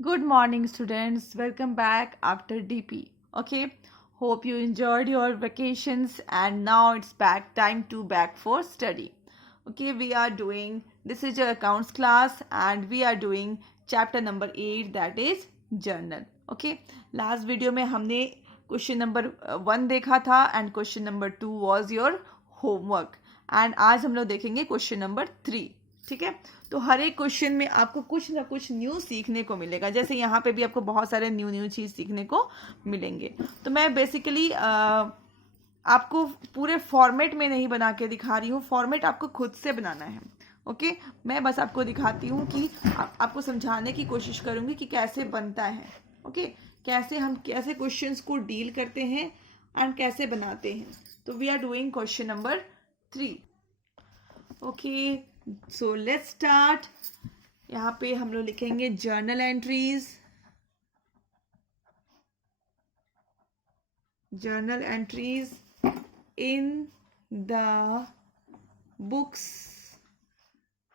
Good morning, students. Welcome back after DP. Okay, hope you enjoyed your vacations and now it's back for study. Okay, we are doing this is your accounts class and we are doing chapter number 8, that is journal. Okay, last video में हमने question number 1 देखा था and question number 2 was your homework and आज हम लोग देखेंगे question number 3. ठीक है, तो हर एक क्वेश्चन में आपको कुछ ना कुछ न्यू सीखने को मिलेगा. जैसे यहाँ पे भी आपको बहुत सारे न्यू चीज सीखने को मिलेंगे. तो मैं बेसिकली आपको पूरे फॉर्मेट में नहीं बना के दिखा रही हूँ, फॉर्मेट आपको खुद से बनाना है. ओके, मैं बस आपको दिखाती हूँ कि आपको समझाने की कोशिश करूंगी कि कैसे बनता है. ओके, कैसे क्वेश्चंस को डील करते हैं एंड कैसे बनाते हैं. तो we are doing question number 3. Okay, so let's start. यहाँ पे हम लोग लिखेंगे journal entries. Journal entries in the books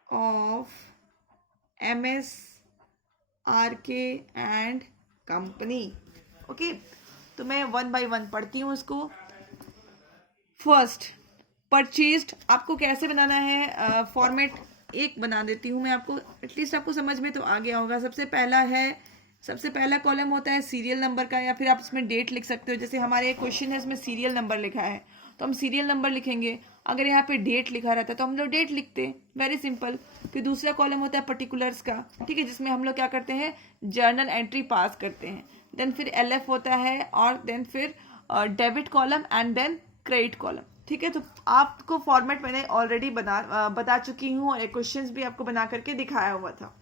of MS RK and company. Okay, तो मैं 1 by 1 पढ़ती हूँ इसको. फर्स्ट, परचेज्ड आपको कैसे बनाना है, फॉर्मेट एक बना देती हूँ मैं आपको, एटलीस्ट आपको समझ में तो आ गया होगा. सबसे पहला कॉलम होता है सीरियल नंबर का, या फिर आप इसमें डेट लिख सकते हो. जैसे हमारे एक क्वेश्चन है इसमें सीरियल नंबर लिखा है तो हम सीरियल नंबर लिखेंगे. अगर यहाँ पे डेट लिखा रहता है तो हम लोग डेट लिखते हैं, वेरी सिंपल. फिर दूसरा कॉलम होता है पर्टिकुलर्स का, ठीक है, जिसमें हम लोग क्या करते हैं, जर्नल एंट्री पास करते हैं. देन फिर LF होता है और देन फिर debit column and then credit column. ठीक है, तो आपको फॉर्मेट मैंने ऑलरेडी बता चुकी हूँ और क्वेश्चंस भी आपको बना करके दिखाया हुआ था.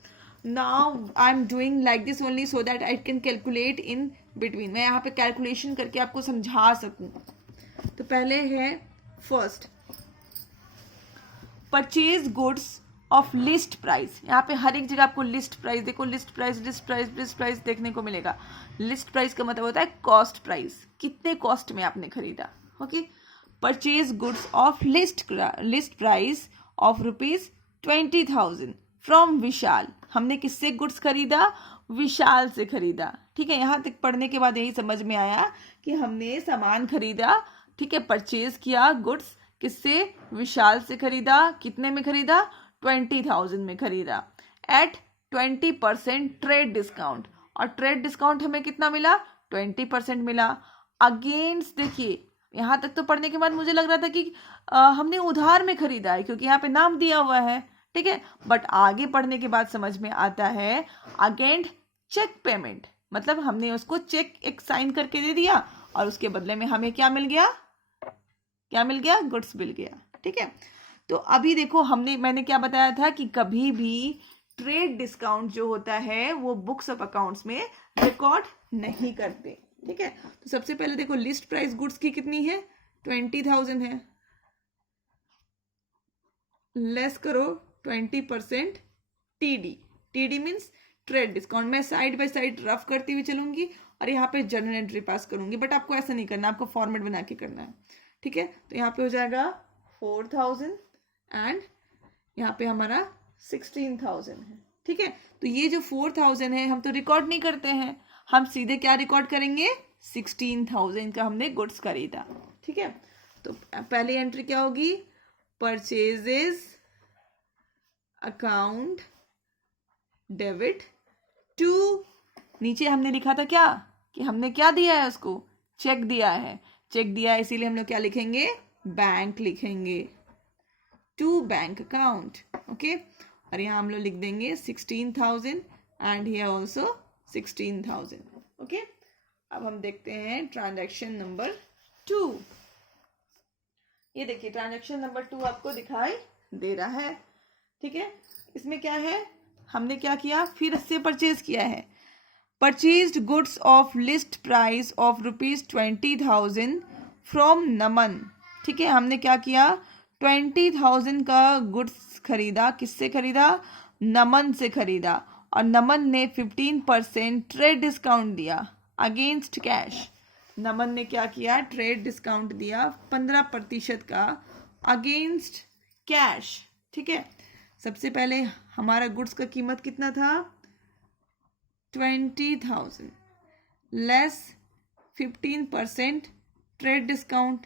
Now I am doing like this only so that I can calculate in between. मैं यहाँ पे कैलकुलेशन करके आपको समझा सकूँ. तो पहले है first, purchase goods of list price. यहाँ पे हर एक जगह आपको लिस्ट प्राइस, देखो लिस्ट प्राइस देखने को मिलेगा. लिस्ट प्राइस का मतलब होता है कॉस्ट प्राइस, कितने कॉस्ट में आपने खरीदा. Okay, purchase goods of list price of ₹20,000 from Vishal. हमने किससे गुड्स खरीदा, विशाल से खरीदा. ठीक है, यहाँ तक पढ़ने के बाद यही समझ में आया कि हमने सामान खरीदा. ठीक है, परचेज किया गुड्स किससे, विशाल से खरीदा. कितने में खरीदा, 20,000 में खरीदा एट 20% ट्रेड डिस्काउंट. और ट्रेड डिस्काउंट हमें कितना मिला, 20% मिला. अगेंस्ट, देखिए यहाँ तक तो पढ़ने के बाद मुझे लग रहा था कि हमने उधार में खरीदा है क्योंकि यहाँ पे नाम दिया हुआ है. ठीक है, बट आगे पढ़ने के बाद समझ में आता है अगेंस्ट चेक पेमेंट, मतलब हमने उसको चेक एक साइन करके दे दिया और उसके बदले में हमें क्या मिल गया, गुड्स मिल गया. ठीक है, तो अभी देखो मैंने क्या बताया था कि कभी भी ट्रेड डिस्काउंट जो होता है वो बुक्स ऑफ अकाउंट्स में रिकॉर्ड नहीं करते. ठीक है, तो सबसे पहले देखो लिस्ट प्राइस गुड्स की कितनी है, 20,000 है. लेस करो 20% TD मीन्स ट्रेड डिस्काउंट. मैं साइड बाय साइड रफ करती हुई चलूंगी और यहाँ पे जर्नल एंट्री पास करूंगी, बट आपको ऐसा नहीं करना, आपको फॉर्मेट बना के करना है. ठीक है, तो यहाँ पे हो जाएगा 4,000 एंड यहाँ पे हमारा 16,000 है. ठीक है, तो ये जो 4,000 है हम तो रिकॉर्ड नहीं करते हैं, हम सीधे क्या रिकॉर्ड करेंगे, 16,000 का हमने गुड्स खरीदा. ठीक है, तो पहली एंट्री क्या होगी, परचेजेस अकाउंट डेबिट टू, नीचे हमने लिखा था क्या कि हमने क्या दिया है, उसको चेक दिया है. इसीलिए हम लोग क्या लिखेंगे, बैंक लिखेंगे, टू बैंक अकाउंट. ओके, और यहाँ हम लोग लिख देंगे 16,000 एंड हियर ऑल्सो 16,000. ओके, अब हम देखते हैं ट्रांजैक्शन नंबर 2. ये देखिए ट्रांजैक्शन नंबर 2 आपको दिखाई दे रहा है. ठीक है, इसमें क्या है, हमने क्या किया, फिर से परचेज किया है. Purchased goods of list price of ₹20,000 from Naman. ठीक है, हमने क्या किया, 20,000 का गुड्स खरीदा. किससे खरीदा, नमन से खरीदा. और नमन ने 15% ट्रेड डिस्काउंट दिया अगेंस्ट कैश. नमन ने क्या किया, ट्रेड डिस्काउंट दिया 15% का अगेंस्ट कैश. ठीक है, सबसे पहले हमारा गुड्स का कीमत कितना था, 20,000 less 15% trade discount,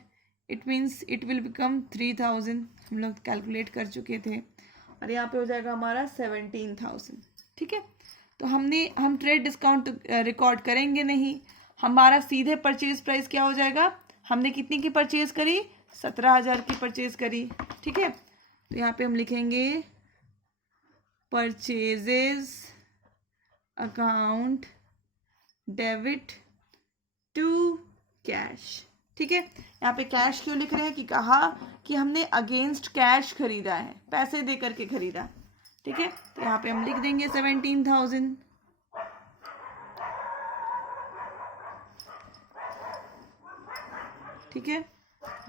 it means it will become 3,000। हम लोग कैलकुलेट कर चुके थे और यहाँ पे हो जाएगा हमारा 17,000। ठीक है, तो हम ट्रेड डिस्काउंट रिकॉर्ड करेंगे नहीं, हमारा सीधे परचेज प्राइस क्या हो जाएगा, हमने कितनी की परचेज करी, 17,000 की परचेज करी। ठीक है, तो यहाँ पे हम लिखेंगे purchases account debit to cash. ठीक है, यहाँ पे कैश क्यों लिख रहे हैं कि कहा कि हमने अगेंस्ट कैश खरीदा है, पैसे दे करके खरीदा। ठीक है, तो यहाँ पे हम लिख देंगे 17,000। ठीक है,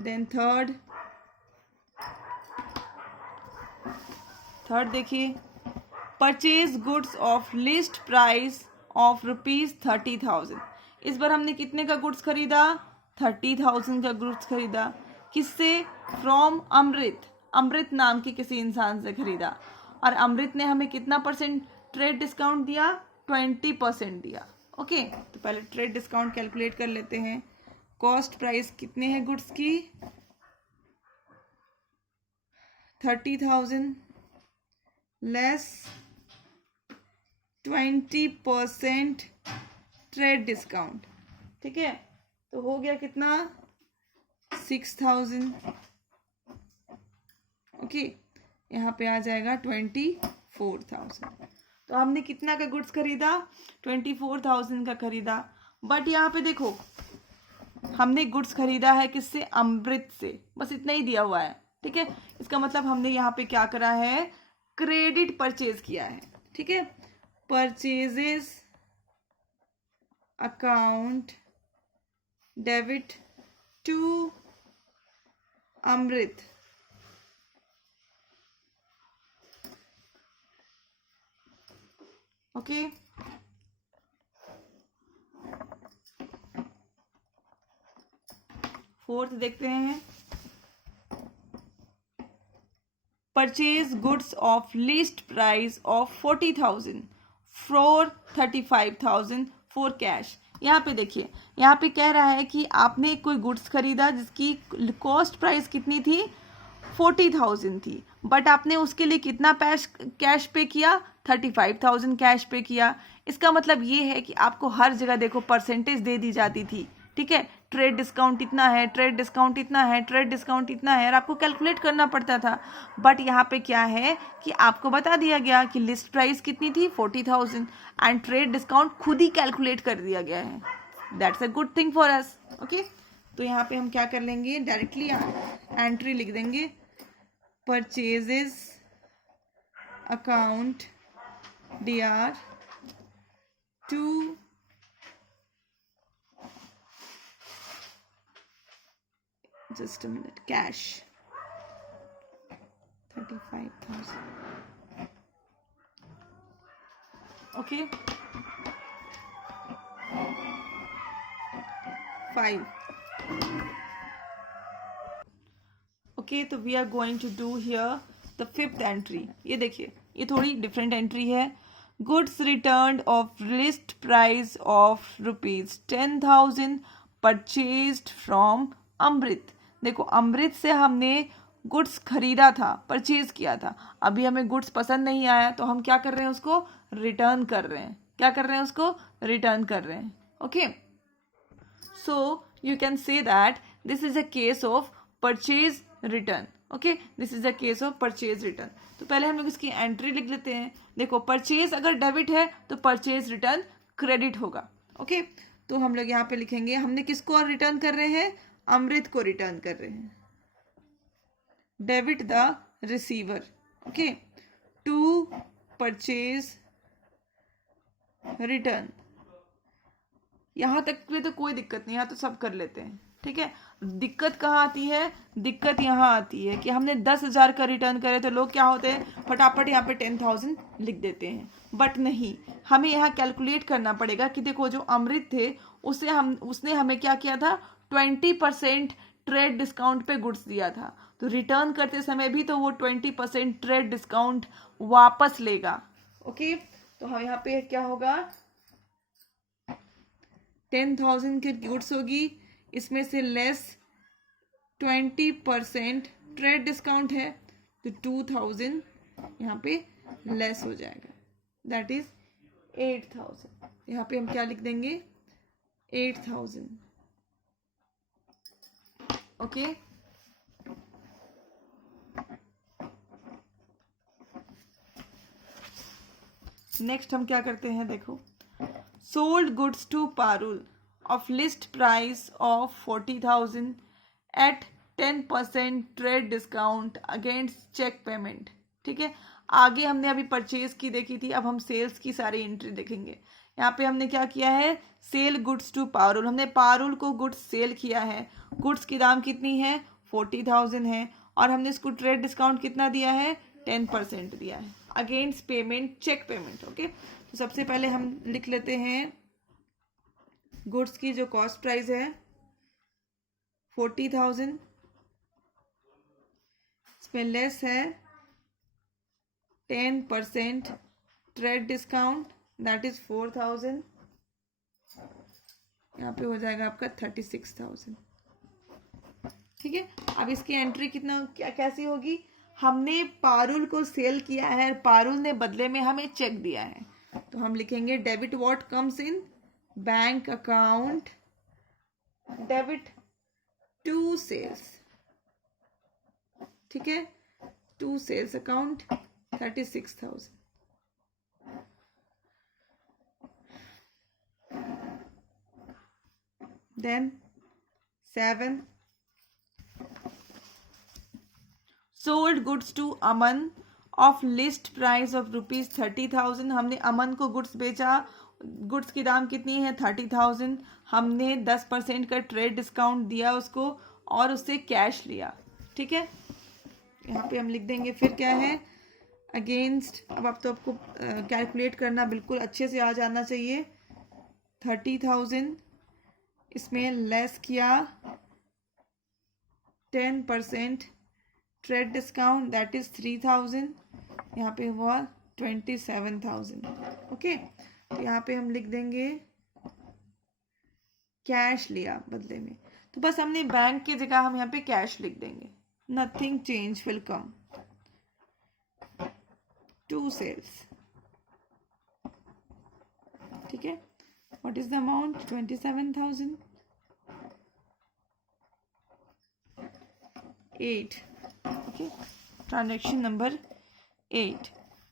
देन थर्ड देखिए, purchase goods of list price of ₹30,000। इस बार हमने कितने का गुड्स खरीदा, 30,000 का गुड्स खरीदा। किससे, फ्रॉम अमृत नाम के किसी इंसान से खरीदा, और अमृत ने हमें कितना परसेंट ट्रेड डिस्काउंट दिया, 20% दिया। ओके, तो पहले ट्रेड डिस्काउंट कैलकुलेट कर लेते हैं। कॉस्ट प्राइस कितने हैं गुड्स की, 30,000 लेस 20% ट्रेड डिस्काउंट। ठीक है, तो हो गया कितना, 6,000। ओके, यहाँ पे आ जाएगा 24,000। तो हमने कितना का गुड्स खरीदा, 24,000 का खरीदा। बट यहाँ पे देखो, हमने गुड्स खरीदा है किससे, अमृत से, बस इतना ही दिया हुआ है। ठीक है, इसका मतलब हमने यहाँ पे क्या करा है, क्रेडिट परचेज किया है। ठीक है, purchases account debit to Amrit. Okay, fourth देखते हैं, purchase goods of list price of 40,000 for 35,000 for cash. यहाँ पे देखिए, यहाँ पे कह रहा है कि आपने कोई गुड्स खरीदा जिसकी कॉस्ट प्राइस कितनी थी, 40,000 थी, बट आपने उसके लिए कितना कैश पे किया, 35,000 कैश पे किया। इसका मतलब ये है कि आपको हर जगह देखो परसेंटेज दे दी जाती थी। ठीक है, ट्रेड डिस्काउंट इतना है, ट्रेड डिस्काउंट इतना है, ट्रेड डिस्काउंट इतना है, और आपको कैलकुलेट करना पड़ता था। बट यहाँ पे क्या है कि आपको बता दिया गया कि लिस्ट प्राइस कितनी थी, 40,000, एंड ट्रेड डिस्काउंट खुद ही कैलकुलेट कर दिया गया है। That's a good thing for us. Okay, तो यहाँ पे हम क्या कर लेंगे, डायरेक्टली एंट्री लिख देंगे, purchases account DR to just a minute, cash 35,000. Okay, 5. Okay, तो we are going to do here the fifth entry. ये देखिए, ये थोड़ी डिफरेंट एंट्री है। Goods return of list price of ₹10,000 purchased from Amrit. देखो, अमृत से हमने गुड्स खरीदा था, परचेज किया था, अभी हमें गुड्स पसंद नहीं आया तो हम क्या कर रहे हैं, उसको रिटर्न कर रहे हैं। क्या कर रहे हैं, उसको रिटर्न कर रहे हैं। Okay, so you can say that this is a case of purchase return. Okay, this is a case of purchase return. तो पहले हम लोग इसकी एंट्री लिख लेते हैं। देखो, परचेज अगर डेबिट है तो परचेज रिटर्न क्रेडिट होगा। ओके, तो हम लोग यहाँ पे लिखेंगे, हमने किसको रिटर्न कर रहे हैं, अमृत को रिटर्न कर रहे हैं। Debit the receiver. Okay, to purchase return. यहां तक में तो कोई दिक्कत नहीं, यहाँ तो सब कर लेते हैं। ठीक है, दिक्कत कहाँ आती है, दिक्कत यहाँ आती है कि हमने 10,000 का रिटर्न करे तो लोग क्या होते हैं, फटाफट यहाँ पे 10,000 लिख देते हैं। बट नहीं, हमें यहाँ कैलकुलेट करना पड़ेगा कि देखो, जो अमृत थे उसने हमें क्या किया था, 20% ट्रेड डिस्काउंट पे गुड्स दिया था, तो रिटर्न करते समय भी तो वो 20% ट्रेड डिस्काउंट वापस लेगा। ओके, तो हम यहाँ पे क्या होगा, 10,000 की गुड्स होगी, इसमें से लेस 20% ट्रेड डिस्काउंट है, तो 2,000 यहाँ पे लेस हो जाएगा, दैट इज 8,000। यहाँ पे हम क्या लिख देंगे, 8,000। ओके, नेक्स्ट हम क्या करते हैं, देखो, sold goods to Parul of list price of 40,000 at 10% trade discount against cheque payment. ठीक है, आगे हमने अभी परचेज की देखी थी, अब हम सेल्स की सारी एंट्री देखेंगे। यहाँ पे हमने क्या किया है, सेल गुड्स टू पारुल, हमने पारुल को गुड्स सेल किया है, गुड्स की दाम कितनी है, 40,000 है, और हमने इसको ट्रेड डिस्काउंट कितना दिया है, 10% दिया है against payment cheque payment. Okay, तो सबसे पहले हम लिख लेते हैं गुड्स की जो कॉस्ट प्राइस है 40,000, इसमें लेस है 10% ट्रेड डिस्काउंट, दैट इज 4,000, यहाँ पे हो जाएगा आपका 36,000। ठीक है, अब इसकी एंट्री कितना कैसी होगी, हमने पारुल को सेल किया है, पारुल ने बदले में हमें चेक दिया है, तो हम लिखेंगे debit what comes in bank account, debit to sales. ठीक है, to sales account 36,000। Then 7, sold goods to Aman of list price of ₹30,000, हमने अमन को गुड्स बेचा, गुड्स की दाम कितनी है 30,000, हमने 10% का ट्रेड डिस्काउंट दिया उसको और उससे कैश लिया। ठीक है, यहाँ पे हम लिख देंगे, फिर क्या है अगेंस्ट, अब आप तो आपको कैलकुलेट करना बिल्कुल अच्छे से आ जाना चाहिए, 30,000, इसमें लेस किया 10% ट्रेड डिस्काउंट, दैट इज 3,000, यहाँ पे हुआ 27,000। ओके, तो यहाँ पे हम लिख देंगे कैश लिया बदले में, तो बस हमने बैंक की जगह हम यहाँ पे कैश लिख देंगे, nothing change will come to sales. ठीक है, what is the amount, 27,000, 8। Okay, transaction number 8,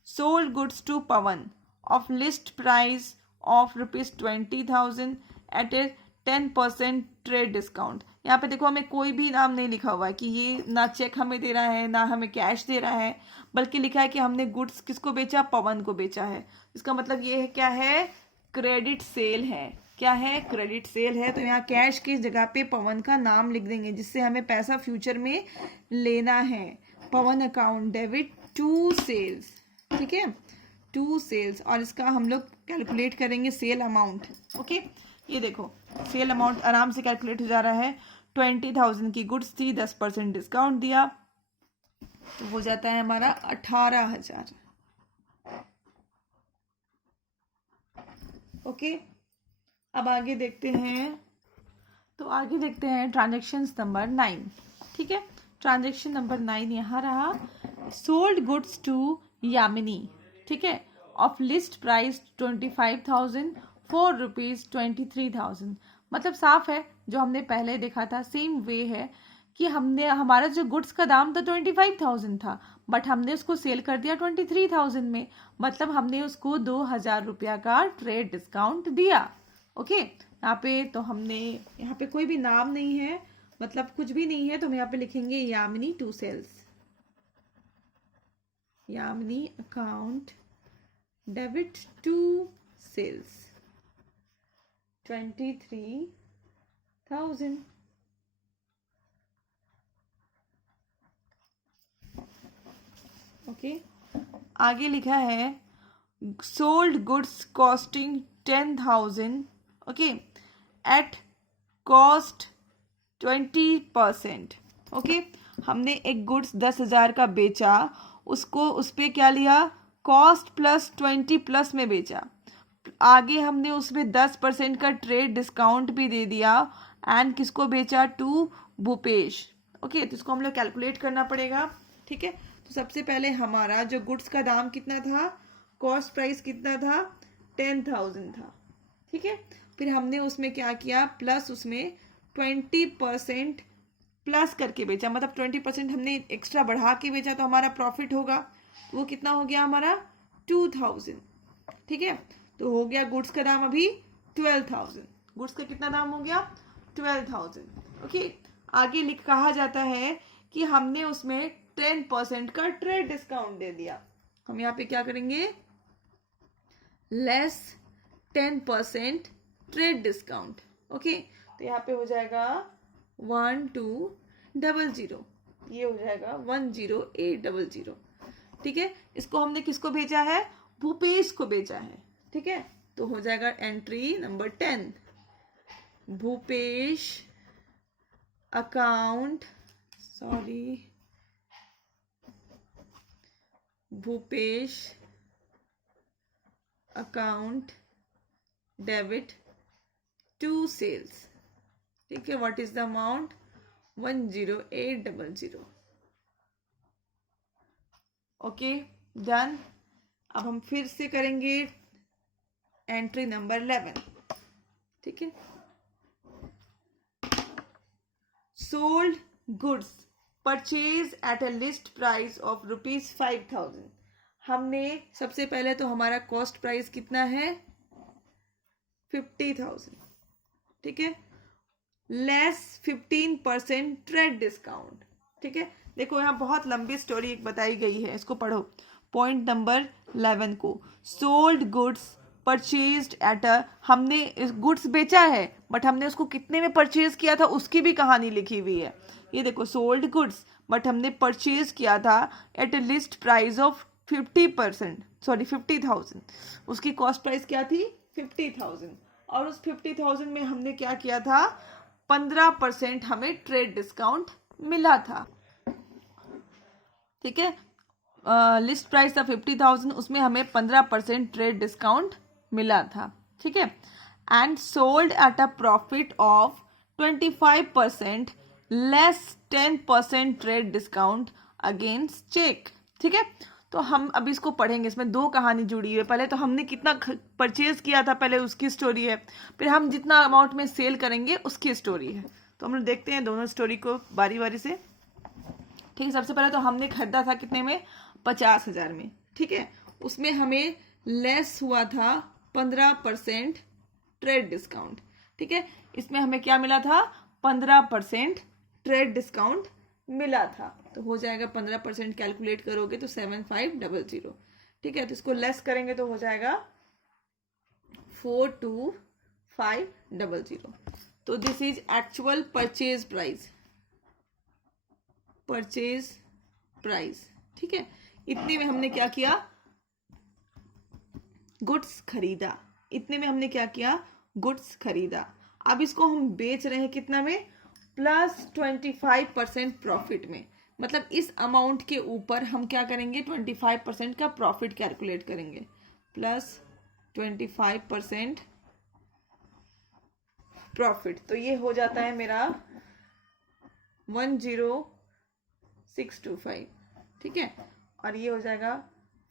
sold goods to Pawan of list price of ₹20,000 at a 10% trade discount. यहाँ पे देखो हमें कोई भी नाम नहीं लिखा हुआ है कि ये ना चेक हमें दे रहा है ना हमें कैश दे रहा है, बल्कि लिखा है कि हमने गुड्स किसको बेचा, पवन को बेचा है। इसका मतलब ये है क्या है, क्रेडिट सेल है। क्या है, क्रेडिट सेल है, तो यहाँ कैश की जगह पे पवन का नाम लिख देंगे जिससे हमें पैसा फ्यूचर में लेना है। पवन अकाउंट डेबिट टू सेल्स। ठीक है, टू सेल्स, और इसका हम लोग कैलकुलेट करेंगे सेल अमाउंट। ओके, ये देखो सेल अमाउंट आराम से कैलकुलेट हो जा रहा है, 20,000 की गुड्स थी, 10% डिस्काउंट दिया, तो हो जाता है हमारा 18,000। ओके, अब आगे देखते हैं, तो आगे देखते हैं ट्रांजेक्शन नंबर 9। ठीक है, ट्रांजेक्शन नंबर 9 यहाँ रहा, सोल्ड गुड्स टू यामिनी। ठीक है, ऑफ लिस्ट प्राइस 25,000 फॉर ₹23,000। मतलब साफ है, जो हमने पहले देखा था सेम वे है कि हमने, हमारा जो गुड्स का दाम तो 25,000 था, बट हमने उसको सेल कर दिया 23,000 में, मतलब हमने उसको 2,000 रुपया का ट्रेड डिस्काउंट दिया। ओके, यहाँ पे तो हमने, यहाँ पे कोई भी नाम नहीं है, मतलब कुछ भी नहीं है, तो हम यहाँ पे लिखेंगे Yamini to sales, Yamini account debit to sales 23,000। Okay, आगे लिखा है sold goods costing 10,000, okay, at cost 20%। Okay, हमने एक गुड्स 10,000 का बेचा, उसको उस पर क्या लिया, कॉस्ट प्लस 20 प्लस में बेचा, आगे हमने उसमें 10% का ट्रेड डिस्काउंट भी दे दिया एंड किसको बेचा, टू भूपेश। ओके, तो इसको हम लोग कैलकुलेट करना पड़ेगा। ठीक है, तो सबसे पहले हमारा जो गुड्स का दाम कितना था, कॉस्ट प्राइस कितना था, 10,000 था। ठीक है, फिर हमने उसमें क्या किया, प्लस उसमें 20% प्लस करके बेचा, मतलब 20% हमने एक्स्ट्रा बढ़ा के बेचा तो हमारा प्रॉफिट होगा। वो कितना हो गया हमारा, 2,000। ठीक है, तो हो गया गुड्स का दाम अभी 12,000। गुड्स का कितना दाम हो गया, 12,000। ओके, आगे कहा जाता है कि हमने उसमें 10% का ट्रेड डिस्काउंट दे दिया। हम यहाँ पे क्या करेंगे, लेस 10% ट्रेड डिस्काउंट। ओके, तो यहाँ पे हो जाएगा 1200, ये हो जाएगा 10800। ठीक है, इसको हमने किसको भेजा है, भूपेश को भेजा है। ठीक है, तो हो जाएगा entry number 10, Bhupesh account, Bhupesh account debit to sales. ठीक है, what is the amount, 10800। Okay, done. अब हम फिर से करेंगे एंट्री नंबर 11। ठीक है, sold goods purchase at a list price of ₹5,000। हमने सबसे पहले तो हमारा कॉस्ट प्राइस कितना है, 50,000। ठीक है, लेस 15% ट्रेड डिस्काउंट। ठीक है, देखो यहाँ बहुत लंबी स्टोरी एक बताई गई है, इसको पढ़ो। पॉइंट नंबर 11 को, sold goods purchased at a, हमने इस गुड्स बेचा है बट हमने उसको कितने में परचेज किया था उसकी भी कहानी लिखी हुई है। ये देखो, सोल्ड गुड्स बट हमने परचेज किया था at a list price of 50,000। उसकी कॉस्ट प्राइस क्या थी, 50,000, और उस 50,000 में हमने क्या किया था, 15% हमें ट्रेड डिस्काउंट मिला था। ठीक है, लिस्ट प्राइस था 50,000, उसमें हमें 15% ट्रेड डिस्काउंट मिला था। ठीक है, and sold at a profit of 25% less 10% trade discount against cheque. ठीक है, तो हम अभी इसको पढ़ेंगे, इसमें दो कहानी जुड़ी हुई है। पहले तो हमने कितना परचेज किया था पहले उसकी स्टोरी है, फिर हम जितना अमाउंट में सेल करेंगे उसकी स्टोरी है। तो हम लोग देखते हैं दोनों स्टोरी को बारी बारी से। ठीक है, सबसे पहले तो हमने खरीदा था कितने में, 50,000 में। ठीक है, उसमें हमें लेस हुआ था 15% ट्रेड डिस्काउंट। ठीक है, इसमें हमें क्या मिला था, 15% ट्रेड डिस्काउंट मिला था। तो हो जाएगा 15% कैलकुलेट करोगे तो 7500। ठीक है, तो इसको लेस करेंगे तो हो जाएगा 42,500। तो this is actual purchase price, purchase price. ठीक है, इतने में हमने क्या किया, गुड्स खरीदा। इतने में हमने क्या किया, गुड्स खरीदा। अब इसको हम बेच रहे हैं कितना में, प्लस 25% प्रॉफिट में। मतलब इस अमाउंट के ऊपर हम क्या करेंगे, 25% का प्रॉफिट कैलकुलेट करेंगे, प्लस 25% प्रॉफिट। तो ये हो जाता है मेरा 10625। ठीक है, और ये हो जाएगा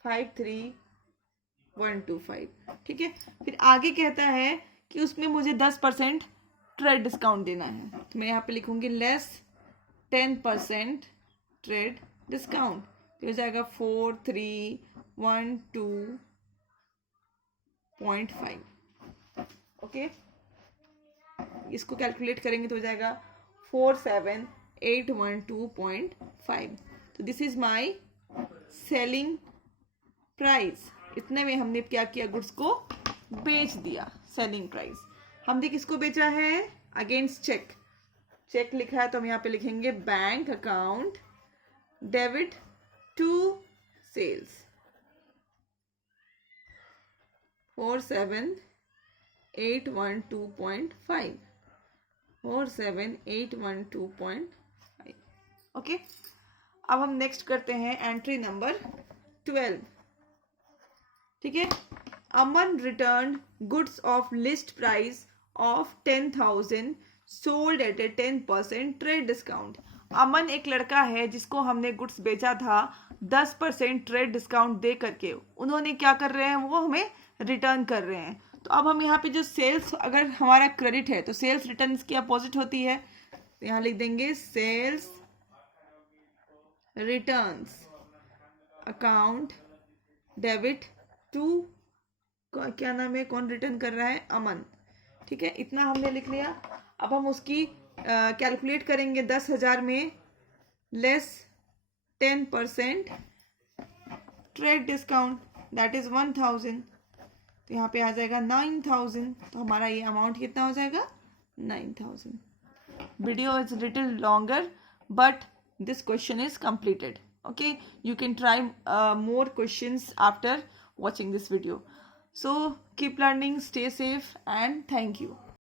53,125। ठीक है, फिर आगे कहता है कि उसमें मुझे 10% ट्रेड डिस्काउंट देना है, तो मैं यहाँ पे लिखूंगी लेस 10% ट्रेड डिस्काउंट। तो हो जाएगा 4312.5। ओके, इसको कैलकुलेट करेंगे तो हो जाएगा 47,812.5। तो this is my selling price. इतने में हमने क्या किया, गुड्स को बेच दिया। सेलिंग प्राइस हमने किसको बेचा है, अगेंस्ट चेक। चेक लिखा है तो हम यहाँ पे लिखेंगे bank account debit to sales 47,812.5, 47,812.5। Okay, अब हम नेक्स्ट करते हैं एंट्री नंबर 12। ठीक है, Aman return goods of list price of 10,000 sold at a 10% trade discount. Aman एक लड़का है जिसको हमने गुड्स बेचा था 10% ट्रेड डिस्काउंट दे करके। उन्होंने क्या कर रहे हैं, वो हमें रिटर्न कर रहे हैं। तो अब हम यहाँ पे जो सेल्स, अगर हमारा क्रेडिट है तो सेल्स रिटर्न की अपोजिट होती है, तो यहाँ लिख देंगे sales returns account debit to, क्या नाम है, कौन रिटर्न कर रहा है, अमन। ठीक है, इतना हमने लिख लिया। अब हम उसकी कैलकुलेट करेंगे 10,000 में less 10% trade discount, that is 1,000। तो यहाँ पे आ जाएगा 9,000। तो हमारा ये अमाउंट कितना हो जाएगा, 9,000। Video is little longer but this question is completed. Okay, you can try more questions after watching this video. So keep learning, stay safe, and thank you.